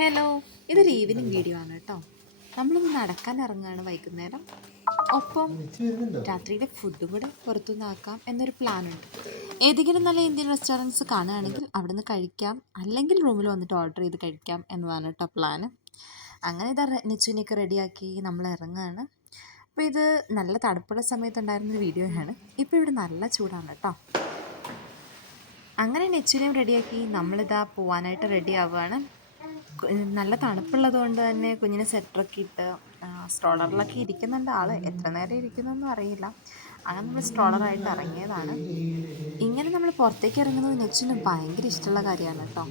Hello ഇതൊരു evening video ആണ് കേട്ടോ. നമ്മളൊന്ന് നടക്കാൻ ഇറങ്ങുകയാണ് വൈകുന്നേരം. ഒപ്പം രാത്രിയിലെ ഫുഡും കൂടെ പുറത്തുനിന്ന് ആക്കാം എന്നൊരു പ്ലാൻ ഉണ്ട്. ഏതെങ്കിലും നല്ല ഇന്ത്യൻ റെസ്റ്റോറന്റ്സ് കാണുകയാണെങ്കിൽ അവിടെ നിന്ന് കഴിക്കാം. അല്ലെങ്കിൽ റൂമിൽ വന്നിട്ട് ഓർഡർ ചെയ്ത് കഴിക്കാം എന്നതാണ് കേട്ടോ പ്ലാൻ അങ്ങനെ ഇതാ നെച്ചുവിനെയൊക്കെ റെഡിയാക്കി നമ്മൾ ഇറങ്ങുകയാണ്. അപ്പോൾ ഇത് നല്ല തണുപ്പുള്ള സമയത്തുണ്ടായിരുന്നൊരു വീഡിയോ ആണ്. ഇപ്പോൾ ഇവിടെ നല്ല ചൂടാണ് കേട്ടോ. അങ്ങനെ നെച്ചുനെയും റെഡിയാക്കി നമ്മളിതാ പോവാനായിട്ട് റെഡി ആവുകയാണ്. നല്ല തണുപ്പുള്ളത് കൊണ്ട് തന്നെ കുഞ്ഞിനെ സെറ്ററൊക്കെ ഇട്ട് സ്ട്രോളറിലൊക്കെ ഇരിക്കുന്നുണ്ട് ആൾ. എത്ര നേരം ഇരിക്കുന്നൊന്നും അറിയില്ല. അങ്ങനെ നമ്മൾ സ്ട്രോളറായിട്ട് ഇറങ്ങിയതാണ്. ഇങ്ങനെ നമ്മൾ പുറത്തേക്ക് ഇറങ്ങുന്നത് നെച്ചിന് ഭയങ്കര ഇഷ്ടമുള്ള കാര്യമാണ് കേട്ടോ.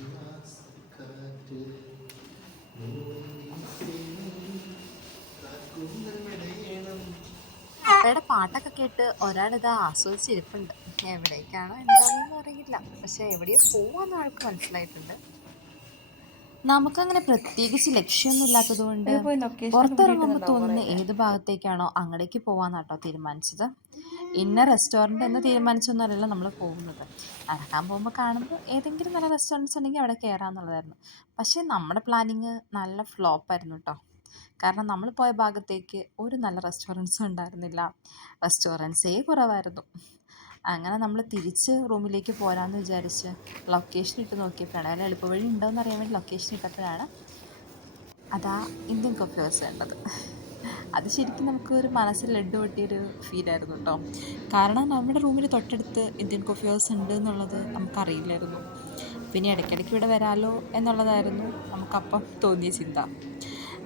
അപ്പയുടെ പാട്ടൊക്കെ കേട്ട് ഒരാളിത് ആസ്വദിച്ചിരിപ്പുണ്ട്. എവിടേക്കാണോ എന്താണെന്ന് അറിയില്ല. പക്ഷെ എവിടെയോ പോവാന്ന് ആൾക്ക് മനസ്സിലായിട്ടുണ്ട്. നമുക്കങ്ങനെ പ്രത്യേകിച്ച് ലക്ഷ്യമൊന്നും ഇല്ലാത്തത് കൊണ്ട് പുറത്തിറങ്ങുമ്പോൾ തോന്നുന്ന ഏത് ഭാഗത്തേക്കാണോ അങ്ങടേക്ക് പോവാന്നാട്ടോ തീരുമാനിച്ചത്. ഇന്ന റെസ്റ്റോറന്റ് എന്ന് തീരുമാനിച്ചൊന്നുമല്ല നമ്മൾ പോകുന്നത്. നടക്കാൻ പോകുമ്പോൾ കാണുമ്പോൾ ഏതെങ്കിലും നല്ല റെസ്റ്റോറന്റ്സ് ഉണ്ടെങ്കിൽ അവിടെ കയറാമെന്നുള്ളതായിരുന്നു പക്ഷേ നമ്മുടെ പ്ലാനിങ് നല്ല ഫ്ലോപ്പായിരുന്നു കേട്ടോ കാരണം നമ്മൾ പോയ ഭാഗത്തേക്ക് ഒരു നല്ല റെസ്റ്റോറന്റ്സും ഉണ്ടായിരുന്നില്ല. റെസ്റ്റോറന്റ്സേ കുറവായിരുന്നു. അങ്ങനെ നമ്മൾ തിരിച്ച് റൂമിലേക്ക് പോരാമെന്ന് വിചാരിച്ച് ലൊക്കേഷൻ ഇട്ട് നോക്കിയപ്പോഴാണ്. അതിൽ എളുപ്പവഴി ഉണ്ടോയെന്ന് അറിയാൻ വേണ്ടി ലൊക്കേഷൻ ഇട്ടപ്പോഴാണ് അതാ ഇന്ത്യൻ കോഫി ഹൗസ് വേണ്ടത് അത് ശരിക്കും നമുക്ക് ഒരു മനസ്സിൽ ലഡ് പൊട്ടിയൊരു ഫീലായിരുന്നു കേട്ടോ കാരണം നമ്മുടെ റൂമിൽ തൊട്ടടുത്ത് ഇന്ത്യൻ കോഫി ഹൗസ് ഉണ്ട് എന്നുള്ളത് നമുക്കറിയില്ലായിരുന്നു. പിന്നെ ഇടയ്ക്കിടയ്ക്ക് ഇവിടെ വരാമല്ലോ എന്നുള്ളതായിരുന്നു നമുക്കപ്പം തോന്നിയ ചിന്ത.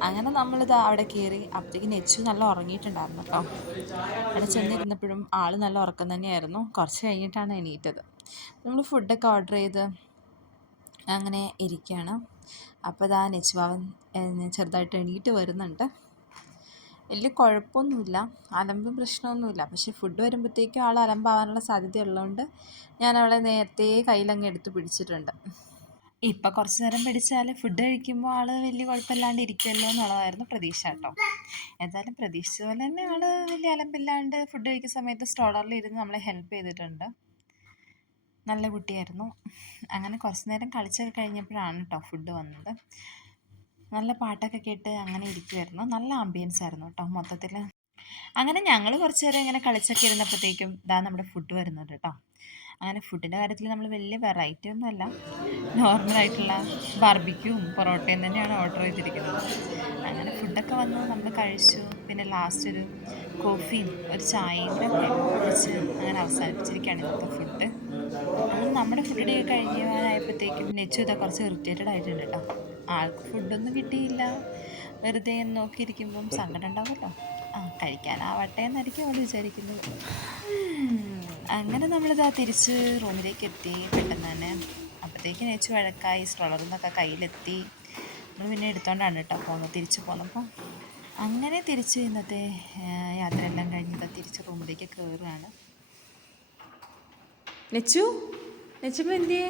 അങ്ങനെ നമ്മളിത് അവിടെ കയറി അപ്പോഴത്തേക്ക് നെച്ചു നല്ല ഉറങ്ങിയിട്ടുണ്ടായിരുന്നു കേട്ടോ അവിടെ ചെന്നിരുന്നപ്പോഴും ആൾ നല്ല ഉറക്കം തന്നെയായിരുന്നു. കുറച്ച് കഴിഞ്ഞിട്ടാണ് എണീറ്റത്. നമ്മൾ ഫുഡൊക്കെ ഓർഡർ ചെയ്ത് അങ്ങനെ ഇരിക്കുകയാണ് അപ്പോൾ ഇതാ നെച്ചുവാവൻ ചെറുതായിട്ട് എണീറ്റ് വരുന്നുണ്ട്. വലിയ കുഴപ്പമൊന്നുമില്ല. അലമ്പും പ്രശ്നമൊന്നുമില്ല. പക്ഷേ ഫുഡ് വരുമ്പോഴത്തേക്കും ആൾ അലമ്പാവാനുള്ള സാധ്യത ഉള്ളതുകൊണ്ട് ഞാൻ അവളെ നേരത്തെ കയ്യിലങ്ങ് എടുത്ത് പിടിച്ചിട്ടുണ്ട്. ഇപ്പം കുറച്ച് നേരം പിടിച്ചാൽ ഫുഡ് കഴിക്കുമ്പോൾ ആൾ വലിയ കുഴപ്പമില്ലാണ്ട് ഇരിക്കുമല്ലോ എന്നുള്ളതായിരുന്നു പ്രതീക്ഷ കേട്ടോ. എന്തായാലും പ്രതീക്ഷിച്ച പോലെ തന്നെ ആൾ വലിയ അലമ്പില്ലാണ്ട് ഫുഡ് കഴിക്കുന്ന സമയത്ത് സ്റ്റോളറിൽ ഇരുന്ന് നമ്മളെ ഹെൽപ്പ് ചെയ്തിട്ടുണ്ട്. നല്ല കുട്ടിയായിരുന്നു. അങ്ങനെ കുറച്ച് നേരം കളിച്ചൊക്കെ കഴിഞ്ഞപ്പോഴാണ് കേട്ടോ ഫുഡ് വന്നത്. നല്ല പാട്ടൊക്കെ കേട്ട് അങ്ങനെ ഇരിക്കുമായിരുന്നു നല്ല ആംബിയൻസ് ആയിരുന്നു കേട്ടോ മൊത്തത്തിൽ അങ്ങനെ ഞങ്ങൾ കുറച്ച് നേരം ഇങ്ങനെ കളിച്ചൊക്കെ ഇരുന്നപ്പോഴത്തേക്കും ഇതാ നമ്മുടെ ഫുഡ് വരുന്നത് കേട്ടോ. അങ്ങനെ ഫുഡിന്റെ കാര്യത്തിൽ നമ്മൾ വലിയ വെറൈറ്റി ഒന്നുമല്ല നോർമലായിട്ടുള്ള ബാർബിക്കും പൊറോട്ടയും തന്നെയാണ് ഓർഡർ ചെയ്തിരിക്കുന്നത്. അങ്ങനെ ഫുഡൊക്കെ വന്ന് നമ്മൾ കഴിച്ചു. പിന്നെ ലാസ്റ്റ് ഒരു കോഫിയും ഒരു ചായയും കൂടെ കുടിച്ച് അങ്ങനെ അവസാനിപ്പിച്ചിരിക്കുകയാണ് ഇന്നത്തെ ഫുഡ് അങ്ങനെ നമ്മുടെ ഫുഡിനെ കഴിഞ്ഞായപ്പോഴത്തേക്കും നെച്ചു ഇതാ കുറച്ച് ഇറിറ്റേറ്റഡ് ആയിട്ടുണ്ട് കേട്ടോ. ആൾക്ക് ഫുഡൊന്നും കിട്ടിയില്ല. വെറുതെ നോക്കിയിരിക്കുമ്പം സങ്കടം ഉണ്ടാവുമല്ലോ. കഴിക്കാനാവട്ടെ എന്നായിരിക്കും അവൾ വിചാരിക്കുന്നത്. അങ്ങനെ നമ്മളിതാ തിരിച്ച് റൂമിലേക്ക് എത്തി പെട്ടെന്ന് തന്നെ അപ്പോഴത്തേക്ക് നെച്ചു വഴക്കായി സ്ട്രോളറിന്നൊക്കെ കയ്യിലെത്തി. നമ്മൾ പിന്നെ എടുത്തോണ്ടാണ് കേട്ടോ പോകുന്നത് തിരിച്ച് പോന്നപ്പോൾ അങ്ങനെ തിരിച്ച് ഇന്നത്തെ യാത്ര എല്ലാം കഴിഞ്ഞിട്ട് തിരിച്ച് റൂമിലേക്ക് കയറുകയാണ് നെച്ചു? നെച്ചപ്പോൾ എന്തിയേ?